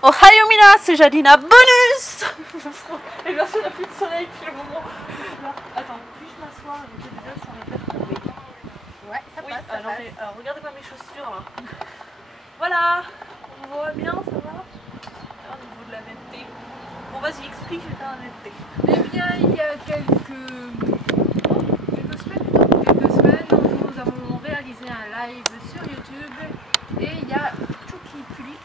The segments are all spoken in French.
Ohio Mina, c'est Jadina bonus. Et bien sûr, on n'a plus de soleil depuis le moment. Là. Attends, puis-je m'asseoir avec les deux sur la tête? Oui. Ouais, ça passe. Ça alors, passe. alors, regardez-moi mes chaussures là. Voilà, on voit bien, ça va? Là, au niveau de la netteté. Bon, vas-y, explique la netteté. Eh bien, il y a quelques semaines, nous avons réalisé un live sur YouTube et il y a Chucky Pulip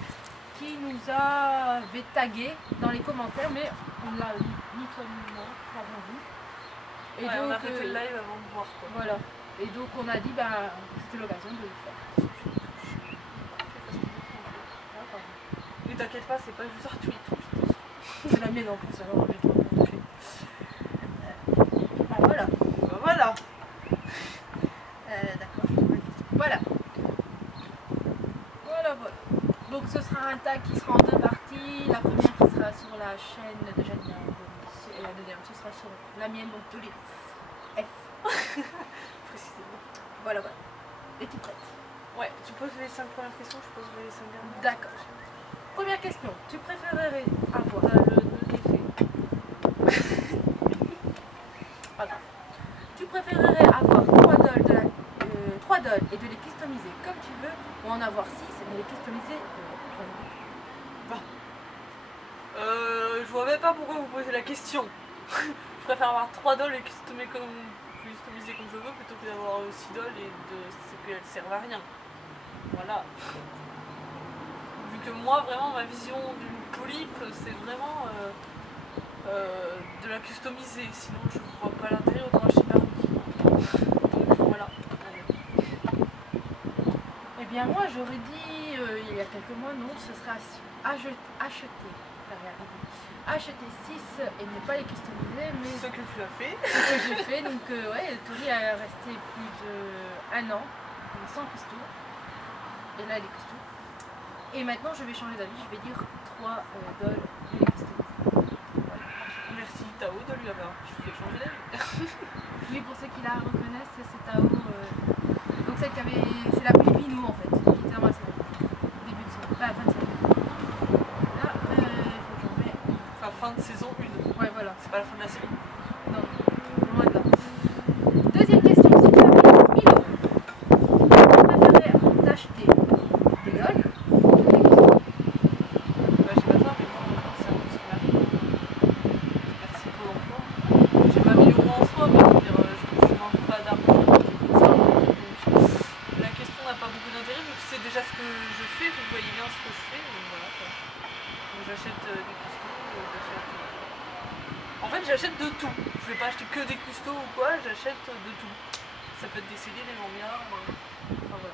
qui nous avait tagué dans les commentaires, mais on l'a ni toi ni moi l'avons vu. Et Ouais, donc, on a arrêté le live avant de voir quoi. Voilà. Et donc on a dit ben c'était l'occasion de le faire. Mais t'inquiète pas, c'est pas juste un tweet. C'est la mienne en plus, alors je vais trop toucher. Ah, voilà. Voilà. D'accord. Voilà. Voilà. Donc ce sera un tag qui sera en deux parties. La première qui sera sur la chaîne de Jadina et la deuxième ce sera sur la mienne, donc tous les F. Précisément. Voilà. Es-tu prête? Ouais, tu poses les 5 premières questions, je poserai les 5 dernières. D'accord. Première question. Tu préférerais avoir le défait. Pas grave. Tu préférerais avoir 3 dolls et de les customiser comme tu veux, ou en avoir 6 et de les customiser Je vois même pas pourquoi vous posez la question. Je préfère avoir 3 dolls et customiser comme je veux plutôt que d'avoir 6 dolls et qu'elles servent à rien. Voilà. Vu que moi, vraiment, ma vision d'une polype, c'est vraiment de la customiser. Sinon, je vois pas l'intérêt, autant acheter Barbie. Donc voilà. Eh bien moi j'aurais dit il y a quelques mois non, ce serait acheter 6 et ne pas les customiser, mais Ce que tu as fait. ce que j'ai fait, donc ouais, Tori a resté plus d'1 an sans custo, et là elle est custo. Et maintenant je vais changer d'avis, je vais dire 3 dolls et les customiser. Voilà. Merci Tao de lui avoir fait changer d'avis. Oui, pour ceux qui la reconnaissent, c'est Tao, donc celle qui avait, c'est la Pilipinou en fait, qui était dans ma série, début de série, fin de série. Là, il faut que j'en mette. Enfin, fin de saison 1. Ouais, voilà. C'est pas la fin de la série. Non, loin de là. Deuxième question, si tu avais 1000 euros, tu préférerais t'acheter des dolls ou des custos? Bah, j'ai pas tort, mais moi, c'est un peu ce qui m'arrive. Merci pour l'emploi. J'ai pas 1000 euros en soi, mais je veux dire, je manque pas d'argent. Donc, la question n'a pas beaucoup d'intérêt, vu que c'est déjà ce que je fais, vous voyez bien ce que je fais, donc voilà quoi. Donc j'achète des custos, En fait, j'achète de tout. Je vais pas acheter que des custos ou quoi, j'achète de tout. Ça peut être des CD, des lanyards, enfin voilà.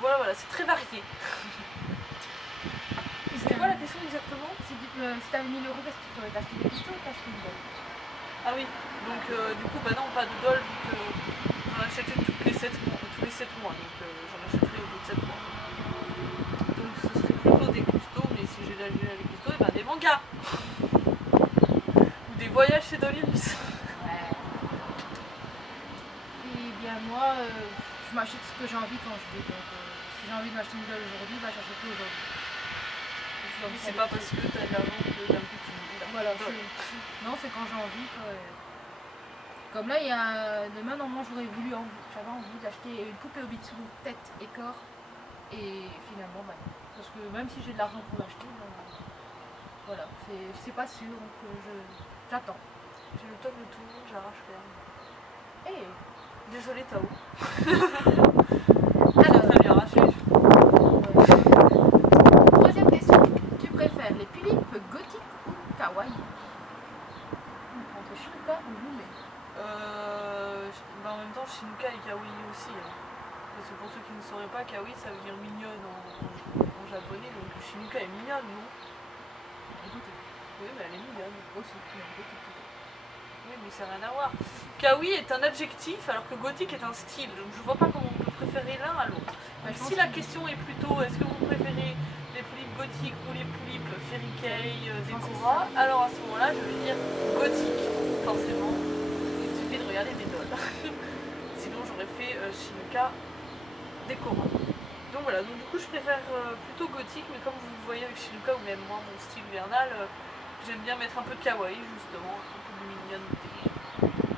Voilà, c'est très varié. C'était quoi la question exactement? Si tu avais 1000 euros, qu'est-ce que tu ferais? T'acheter des custos ou t'acheter une doll? Ah oui, donc du coup, bah non, pas de doll, vu que j'en achetais tous les 7 mois, donc j'en achèterai au bout de 7 mois. Donc ce serait plutôt des custos, mais si j'ai d'acheter les custos, et bah des mangas. Ou des voyages chez Dolly's. Ouais. Et bien moi, je m'achète ce que j'ai envie quand je veux, donc si j'ai envie de m'acheter une doll aujourd'hui, bah j'achèterai aujourd'hui. Oui, c'est pas parce que t'as de l'argent que d'un coup tu me dis. Voilà, non, c'est quand j'ai envie. Comme là, demain, normalement, j'avais envie d'acheter une poupée Obitsu tête et corps. Et finalement, bah, parce que même si j'ai de l'argent pour l'acheter, bah, voilà, c'est pas sûr, donc j'attends. J'ai le top de tout le monde, j'arrache rien. Et Désolée Tao. alors, Très bien arraché. troisième question. Tu préfères les tulipes gothiques ou kawaii? Entre Shinuka ou Yume? Bah en même temps, Shinuka et Kawaii aussi. Hein. Parce que pour ceux qui ne sauraient pas, Kawaii ça veut dire mignonne en japonais, donc Shinuka est mignonne, non? Oui, mais elle est mignonne aussi. Oui, mais ça n'a rien à voir. Kawaii est un adjectif alors que gothique est un style, donc je vois pas comment on peut préférer l'un à l'autre. Si la question est plutôt est-ce que vous préférez les polypes gothiques ou les polypes fairy kei, Decora, alors à ce moment-là je vais dire gothique, forcément. Il suffit de regarder mes dolls. Sinon j'aurais fait Shinuka Decora. Donc voilà, donc du coup je préfère plutôt gothique, mais comme vous le voyez avec Shinuka ou même moi, mon style vernal, j'aime bien mettre un peu de kawaii justement, un peu de mignonneté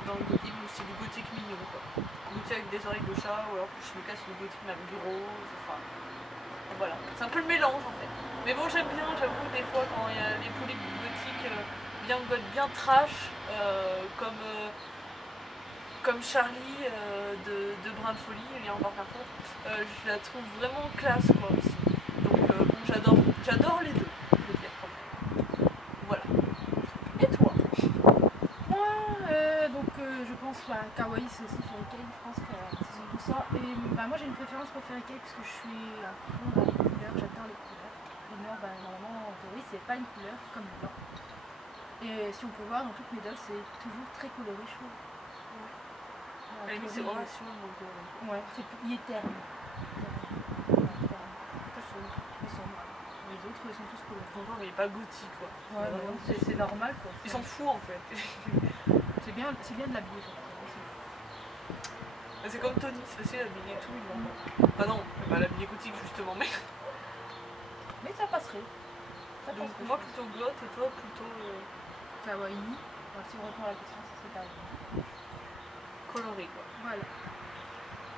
dans le gothique, mais c'est du gothique mignon quoi. Gothique avec des oreilles de chat, ou alors Shinuka c'est du gothique même rose, enfin voilà, c'est un peu le mélange en fait. Mais bon j'aime bien, j'avoue des fois quand il y a les poulies gothiques bien trash, comme Charlie de Brin de Folie, il y a encore par contre, je la trouve vraiment classe quoi aussi. Donc bon, j'adore les deux, je veux dire quand même. Voilà. Et toi? Moi, je pense Kawaii c'est aussi Fairy Tail, je pense que c'est surtout ça. Et bah, moi j'ai une préférence pour Fairy Tail parce que je suis à fond dans les couleurs, j'adore les couleurs. Le noir, bah, normalement en théorie c'est pas une couleur comme le blanc. Et si on peut voir dans toutes mes dolls c'est toujours très coloré je trouve. Ouais. C'est Horatio donc ouais, il est terne. Plus sombre. Les autres ils sont tous colorés. non mais il est pas gothique quoi. Ouais, c'est normal quoi. Ils s'en foutent en fait. C'est bien de l'habiller. C'est comme Tony, c'est facile à habiller tout. Ah non, pas l'habiller gothique justement, mais. Mais ça passerait. Donc moi plutôt goth et toi plutôt. Kawaii. Alors, si on répond à la question, c'est kawaii. Coloré quoi. Voilà.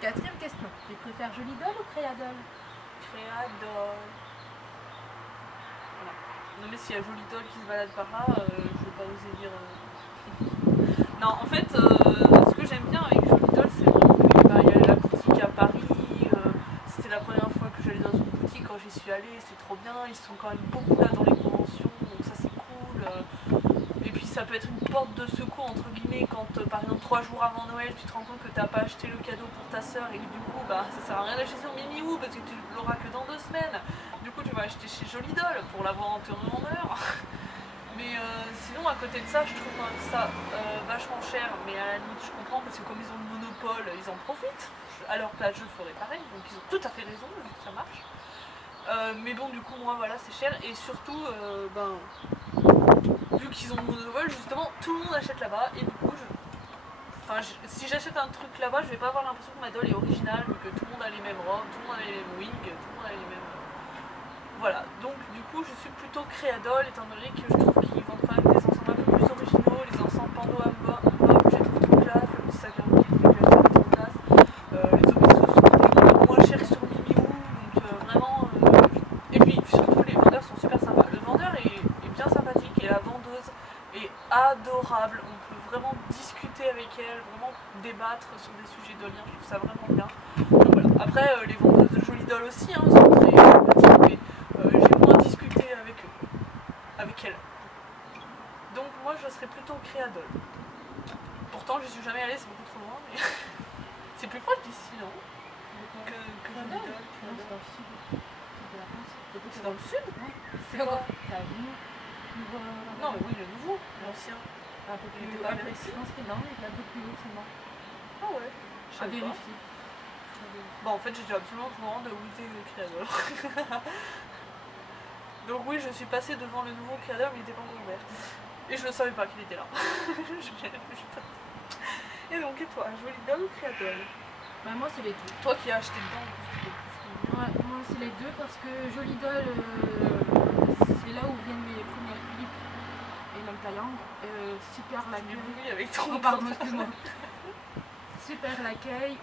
4e question. Tu préfères Jolie Doll ou Créadoll? Créadoll. Voilà. Non mais s'il y a Jolie Doll qui se balade par là, je vais pas oser dire. Non en fait, ce que j'aime bien avec Jolie Doll, c'est vraiment qu'il y a la boutique à Paris. C'était la première fois que j'allais dans une boutique, quand j'y suis allée, c'était trop bien. Ils sont quand même beaucoup là dans les conventions, donc ça c'est cool. Et puis ça peut être une porte de secours entre guillemets quand par exemple 3 jours avant Noël tu te rends compte que t'as pas acheté le cadeau pour ta soeur et que du coup bah ça sert à rien d'acheter sur Mimiwoo parce que tu l'auras que dans 2 semaines. Du coup tu vas acheter chez Jolie Doll pour l'avoir en temps en heure. Mais sinon à côté de ça je trouve ça vachement cher, mais à la limite je comprends parce que comme ils ont le monopole ils en profitent. À leur place je ferais pareil, donc ils ont tout à fait raison vu que ça marche. Mais bon du coup moi voilà c'est cher et surtout vu qu'ils ont le monopole justement tout le monde achète là-bas et du coup si j'achète un truc là-bas je vais pas avoir l'impression que ma doll est originale vu que tout le monde a les mêmes robes, tout le monde a les mêmes wigs, tout le monde a les mêmes... Voilà, donc du coup je suis plutôt Créadoll étant donné que je trouve qu'ils vendent quand même des ensembles un peu plus originaux, les ensembles Pando Hum, je les trouve tout classe, le petit sac à main que j'ai acheté trop classe. Les Obisos sont moins chers que sur Mimiwoo, donc vraiment... Et puis surtout les vendeurs sont super sympas. Le vendeur est bien sympathique et la vendeuse est adorable. On peut vraiment discuter avec elle, vraiment débattre sur des sujets de lien, je trouve ça vraiment bien. Donc voilà. Après les vendeuses de Jolie Doll aussi sont très sympathiques, mais j'ai moins discuté avec elles. Donc moi je serais plutôt Créadoll. Pourtant je suis jamais allée, c'est beaucoup trop loin, mais c'est plus proche d'ici, non? Que Jolie Doll. Non, c'est dans le sud de la France. C'est dans le sud? Ouais. C'est quoi? C'est à Lyon. Non mais oui le nouveau, l'ancien. Un peu plus haut. pas Je ici. pense que non, il est un peu plus haut, c'est moi. Ah ouais. À vérifier. Bon en fait j'étais absolument au courant de où était le Créadoll. Donc oui je suis passée devant le nouveau Créadoll mais il n'était pas encore ouvert. Et je ne savais pas qu'il était là. Et donc et toi, Jolie Doll ou Créadoll? Bah, moi c'est les deux. Toi qui as acheté dedans. Ouais, moi c'est les deux parce que Jolie Doll, c'est là où viennent mes premières clips et même Taeyang. Super l'accueil. Oui avec ton Oh, pardon, excuse-moi. Super l'accueil.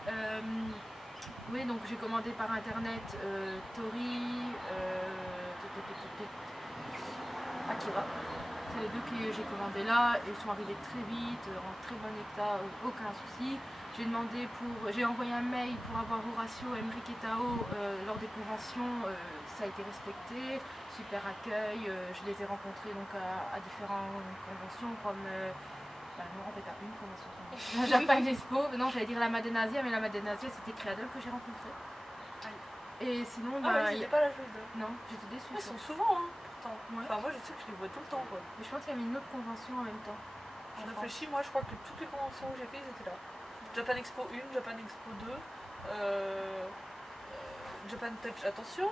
Oui, donc j'ai commandé par internet Tori, Akira. C'est les deux que j'ai commandés là. Ils sont arrivés très vite, en très bon état, aucun souci. J'ai envoyé un mail pour avoir Horatio, Emric et Tao lors des conventions. Ça a été respecté. Super accueil. Je les ai rencontrés donc à différentes conventions comme non, en fait, à une convention. La Japan Expo, non, j'allais dire la Madenasia, mais la Madenasia c'était Créadoll que j'ai rencontré. Et sinon, c'était pas la Jolie Doll. non, j'étais déçue. Ils sont souvent, hein, pourtant. Ouais. Enfin, moi je sais que je les vois tout le temps, quoi. Mais je pense qu'il y avait une autre convention en même temps. Je réfléchis, moi je crois que toutes les conventions que j'ai fait, ils étaient là. Japan Expo 1, Japan Expo 2, Japan Touch, attention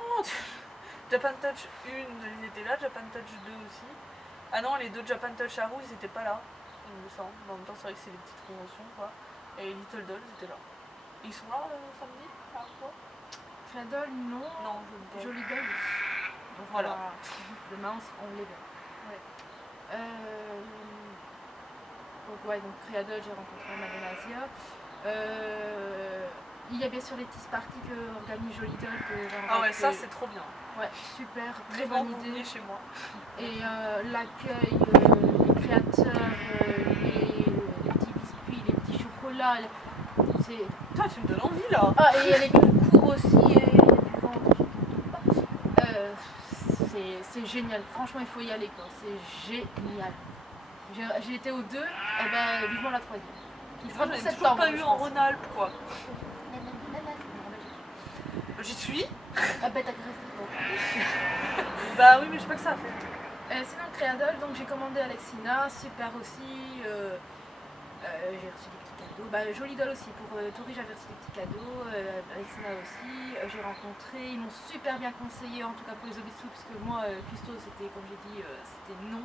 Japan Touch 1, ils étaient là, Japan Touch 2 aussi. Ah non, les deux Japan Touch Haru, ils étaient pas là, il me semble. En même temps, c'est vrai que c'est des petites conventions, quoi. Et Little Doll, ils étaient là. Et ils sont là samedi, à quoi? Créadol, non. Non, je ne Joli Doll, oui. Donc Voilà. Demain, on les verra. Ouais. Donc, ouais, donc Créadol, j'ai rencontré Madame Asia. Il y a bien sûr les Tea Party que organise Joli Doll. Ah ouais, ça c'est trop bien. Ouais, super, très Vraiment, bonne vous idée. venez chez moi. Et l'accueil, les créateurs, les petits biscuits, les petits chocolats. C'est... Toi, tu me donnes envie là. Ah, et il y a les concours aussi. Et il y a des ventes. C'est génial. Franchement, il faut y aller, quoi. C'est génial. J'ai été aux 2, et ben vivement la 3e. Qui sera Moi, pour j'en ai toujours pas septembre, eu je en pense. Rhône-Alpes, quoi. J'y suis. Ah ben t'as grave. Bah oui, mais je sais pas que ça a fait. Sinon Créadol, donc j'ai commandé Alexina, super aussi. J'ai reçu des petits cadeaux. Bah, Joli Doll aussi, pour Tori j'avais reçu des petits cadeaux, Alexina aussi. J'ai rencontré, ils m'ont super bien conseillé, en tout cas pour les Obitsu, parce que moi, Custo, c'était, comme j'ai dit, c'était non.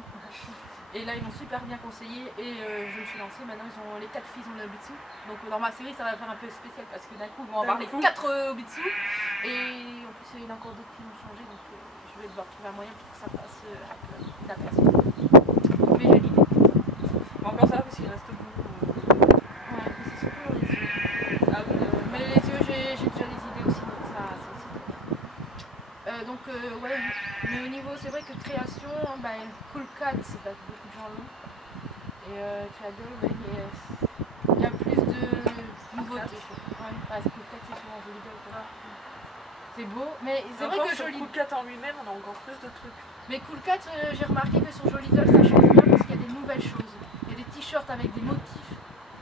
Et là, ils m'ont super bien conseillé et je me suis lancée. Maintenant, ils ont les 4 filles ont le Obitsu. Donc, dans ma série, ça va faire un peu spécial parce que d'un coup, ils vont avoir les 4 Obitsu. Et en plus, il y en a encore d'autres qui vont changer. Donc, je vais devoir trouver un moyen pour que ça passe inaperçu. Mais j'ai l'idée. Mais encore ça, parce qu'il reste beaucoup. Ouais, mais c'est surtout les yeux. Ah oui, Mais les yeux, j'ai déjà des idées aussi. Donc, ça c'est aussi bien. Donc, ouais. Mais au niveau, c'est vrai que création, bah, Cool Cat, c'est pas beaucoup de gens l'ont. Et Créadol, ouais, il y a plus de nouveautés. Ouais, Cool Cat, c'est souvent Joli Doll, quoi. C'est beau, mais c'est vrai que Joli Cool Cat en lui-même, on a encore plus de trucs. Mais Cool Cat, j'ai remarqué que sur Joli Doll, ça change bien parce qu'il y a des nouvelles choses. Il y a des t-shirts avec des motifs.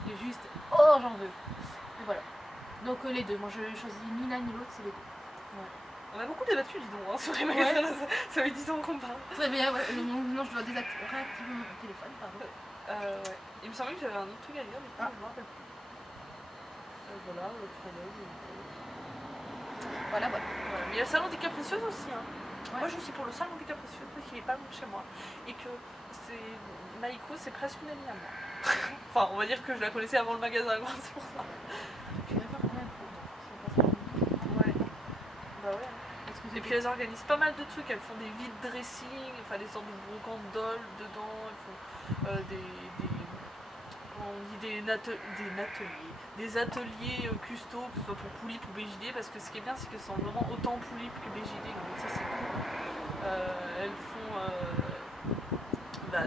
Et juste, oh, j'en veux. Et voilà. Donc les deux, moi je choisis ni l'un ni l'autre, c'est les deux. Ouais. On a beaucoup débattu, dis donc, hein, sur les magasins, ça fait 10 ans qu'on parle. Très bien, ouais. Non, je dois réactiver mon téléphone, pardon. Ouais. Il me semblait que j'avais un autre truc à dire, mais je me rappelle plus. Voilà, le Créadol. Voilà. Voilà. Mais il y a le salon des capricieuses aussi. Hein. Ouais. Moi je suis pour le salon des capricieuses parce qu'il est pas loin de chez moi. Et que Maïko, c'est presque une amie à moi. Enfin, on va dire que je la connaissais avant le magasin, quoi, c'est pour ça. Je vais faire combien de Ouais. Bah ouais. Et puis elles organisent pas mal de trucs, elles font des vide dressing, enfin des sortes de brocantes d'ol dedans, elles font des ateliers custo, que ce soit pour Poulip ou BJD, parce que ce qui est bien c'est qu'elles sont vraiment autant Poulip que BJD, donc ça c'est cool. Elles font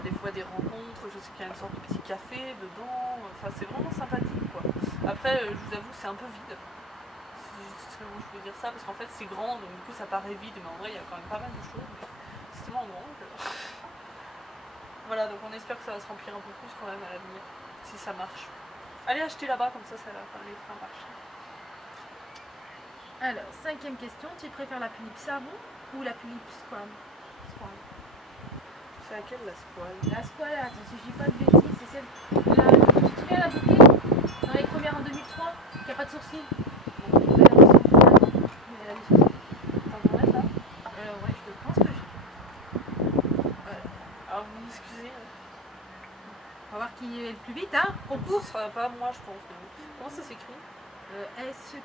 des fois des rencontres, je sais qu'il y a une sorte de petit café dedans, enfin c'est vraiment sympathique quoi. Après je vous avoue c'est un peu vide. Je peux dire ça parce qu'en fait c'est grand donc du coup ça paraît vide mais en vrai il y a quand même pas mal de choses mais c'est tellement grand que... Voilà donc on espère que ça va se remplir un peu plus quand même à l'avenir si ça marche. Allez acheter là-bas comme ça va les faire marcher. Alors, 5e question, tu préfères la Pulip savon ou la Pulip squam? C'est laquelle la squale? La squale, attends si je dis pas de bêtises, c'est celle... Tu te souviens la bouquet dans les premières en 2003 qui a pas de sourcils? Ouais, je pense que j'ai. Alors vous m'excusez. On va voir qui est le plus vite, hein? Concours. Ce sera pas moi je pense. Comment ça s'écrit? S-Q...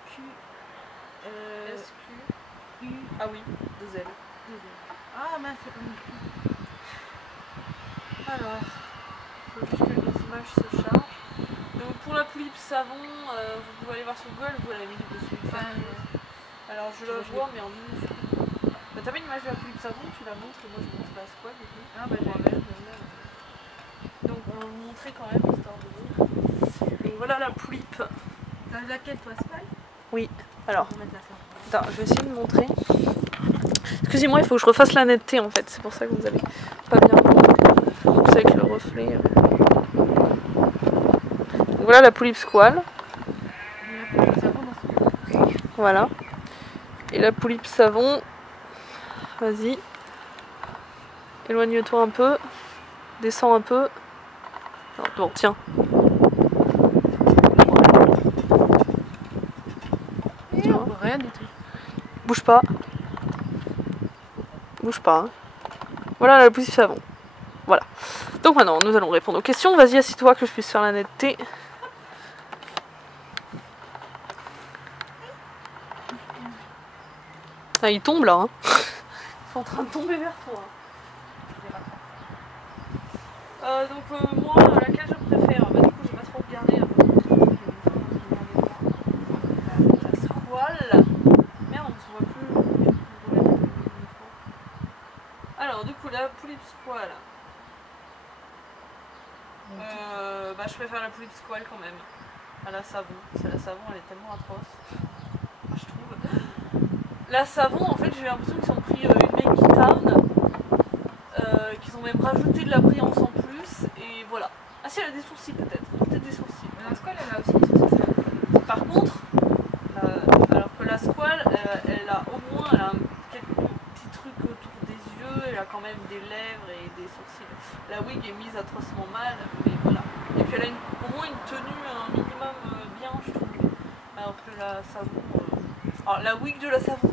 S-Q... Ah oui, 2 L. Ah mince, c'est pas mon plus. Alors, il faut juste que les images se chargent. Donc pour la Poulip savon, vous pouvez aller voir sur Google, vous l'avez mis dessus. Alors je la vois mais en minuscule. Bah, t'as mis l'image de la Poulip savon, tu la montres et moi je montre la squale du coup. Ah bah donc on va vous montrer quand même histoire de voir. Donc voilà la Poulip. t'as laquelle toi, squale? Oui, alors. On va mettre la Attends, je vais essayer de montrer. Excusez-moi, il faut que je refasse la netteté en fait, c'est pour ça que vous avez pas bien vu. C'est avec le reflet. Donc voilà la Poulip squale. Voilà. Et la Poulip savon. Vas-y. Éloigne-toi un peu. Descends un peu. Non, bon, tiens. Tu vois, rien du tout. Bouge pas. Bouge pas. Hein. Voilà la Poulip savon. Voilà. Donc maintenant, nous allons répondre aux questions. Vas-y, assis-toi que je puisse faire la netteté. Ah, il tombe là. Hein. Ils sont en train de tomber vers toi. Moi, laquelle je préfère? Bah, du coup, j'ai pas trop regardé. La squale. Merde, on se voit plus. Alors, du coup, la poulie squale. Bah, je préfère la poulie squale quand même. À la savon. C'est la savon, elle est tellement atroce. Je trouve. La savon, en fait, j'ai l'impression qu'ils ont pris une Make Town. Qu'ils ont même rajouté de la brillance en plus. Et voilà. Ah, si, elle a des sourcils peut-être. Peut-être des sourcils. Mais la squale, elle a aussi des sourcils. Par contre, alors que la squale, elle a au moins quelques petits trucs autour des yeux, elle a quand même des lèvres et des sourcils. La wig est mise atrocement mal, mais voilà. Et puis elle a au moins une tenue un minimum bien, je trouve. Alors que la savon... Alors la wig de la savon,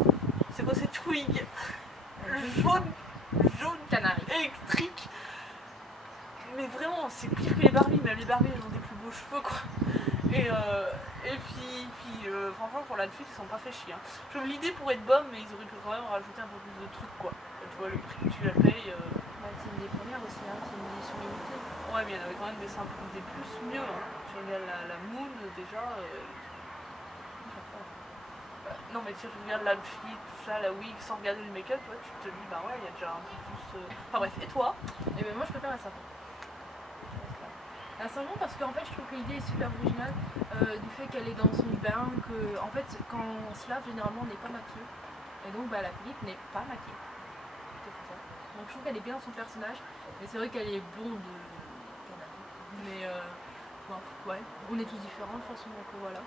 c'est quoi cette wig? Jaune Canari. électrique. Mais vraiment, c'est pire que les Barbies, même les Barbies elles ont des plus beaux cheveux quoi. Et puis franchement pour la suite ils sont pas fait chier. Hein. Je trouve l'idée pour être bonne, mais ils auraient pu quand même rajouter un peu plus de trucs quoi. Tu vois, le prix que tu la payes. Bah, c'est une des premières aussi, hein, c'est une édition limitée. Ouais, mais il y en avait quand même des plus mieux. Hein. Tu regardes la Moon déjà. Non, mais tu regardes l'outfit, tout ça, la wig, sans regarder le make-up, toi, tu te dis bah ouais, il y a déjà un peu plus. Enfin bref, et toi? Et ben moi je préfère la savon. La savon parce qu'en fait je trouve que l'idée est super originale du fait qu'elle est dans son bain, que en fait quand on se lave généralement on n'est pas maquillé et donc bah, la Philippe n'est pas maquillée. Donc je trouve qu'elle est bien dans son personnage, mais c'est vrai qu'elle est blonde canari. Mais bon, ouais, on est tous différents de toute façon donc voilà.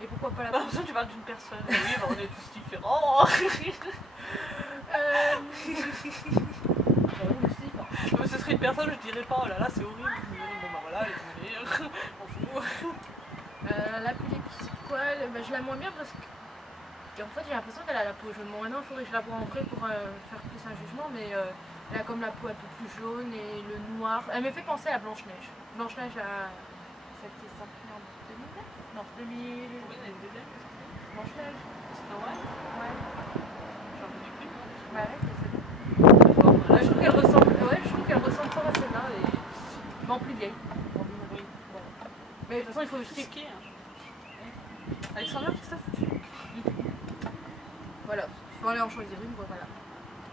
Et pourquoi pas la Bah, tu parles d'une personne, oui, bah, on est tous différents. Mais ce serait une personne, je dirais pas, oh là là, c'est horrible. Bon bah voilà, désolé, on fout. La poulie squale, bah, je l'aime moins bien parce que en fait j'ai l'impression qu'elle a la peau jaune. Bon maintenant il faudrait que je la voie en vrai pour faire plus un jugement, mais elle a comme la peau un peu plus jaune et le noir. Elle me fait penser à Blanche-Neige. Blanche-Neige à celle qui est sortie en 2009. Non, 2000. Oui, il y a une deuxième. Blanche-Neige. Snow White. Ouais. J'en connais plus. Bah ouais, c'est celle-là. Je trouve qu'elle ressemble. Ouais, je trouve qu'elle ressemble fort à celle-là et mais en plus vieille. Oui. Mais de toute façon il faut jeter. Qui Alexandre, qu'est-ce que t'as foutu? Voilà, il faut aller en choisir une, voilà.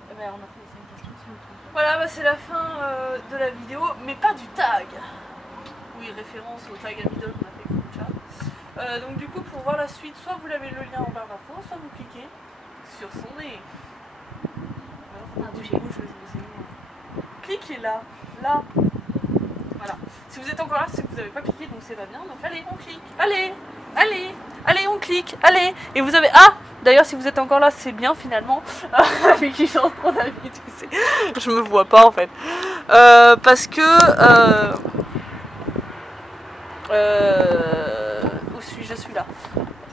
Et ben, on a fait les 5 questions si on trouve. Voilà, bah, c'est la fin de la vidéo, mais pas du tag. Oui, référence au tag Amidol qu'on a fait avec Fucha. Donc du coup, pour voir la suite, soit vous l'avez le lien en barre d'infos, soit vous cliquez sur son nez. Cliquez là, là. Voilà. Si vous êtes encore là, c'est que vous n'avez pas cliqué, donc c'est pas bien. Donc allez, on clique. Allez, on clique. Allez. Et vous avez... Ah, d'ailleurs, si vous êtes encore là, c'est bien finalement. Mais qui change trop d'avis, tu sais. Je me vois pas en fait. Parce que... où suis-je? Je suis là.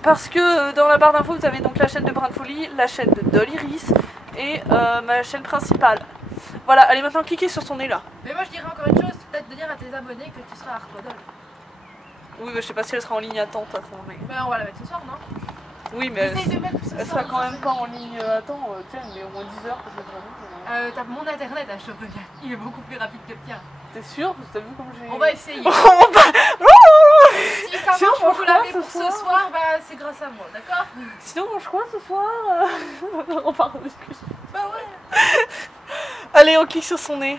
Parce que dans la barre d'infos, vous avez donc la chaîne de Brin de Folie, la chaîne de Dollyris et ma chaîne principale. Voilà, allez maintenant cliquez sur son nez là. Mais moi je dirais encore une chose, peut-être de dire à tes abonnés que tu seras Artois. Oui, mais je sais pas si elle sera en ligne attente à son nez. Mais on va la mettre ce soir, non? Oui, mais elle sera quand même pas en ligne attends, tiens, mais au moins 10 heures peut-être. T'as mon internet, hein, je te préviens. Il est beaucoup plus rapide que le tien. T'es sûr? T'as vu comme j'ai... On va essayer. Si ça marche sinon, pour vous laver pour ce soir, bah c'est grâce à moi, d'accord? Sinon, on mange quoi ce soir? On part en discussion. Bah ouais. Allez, on clique sur son nez.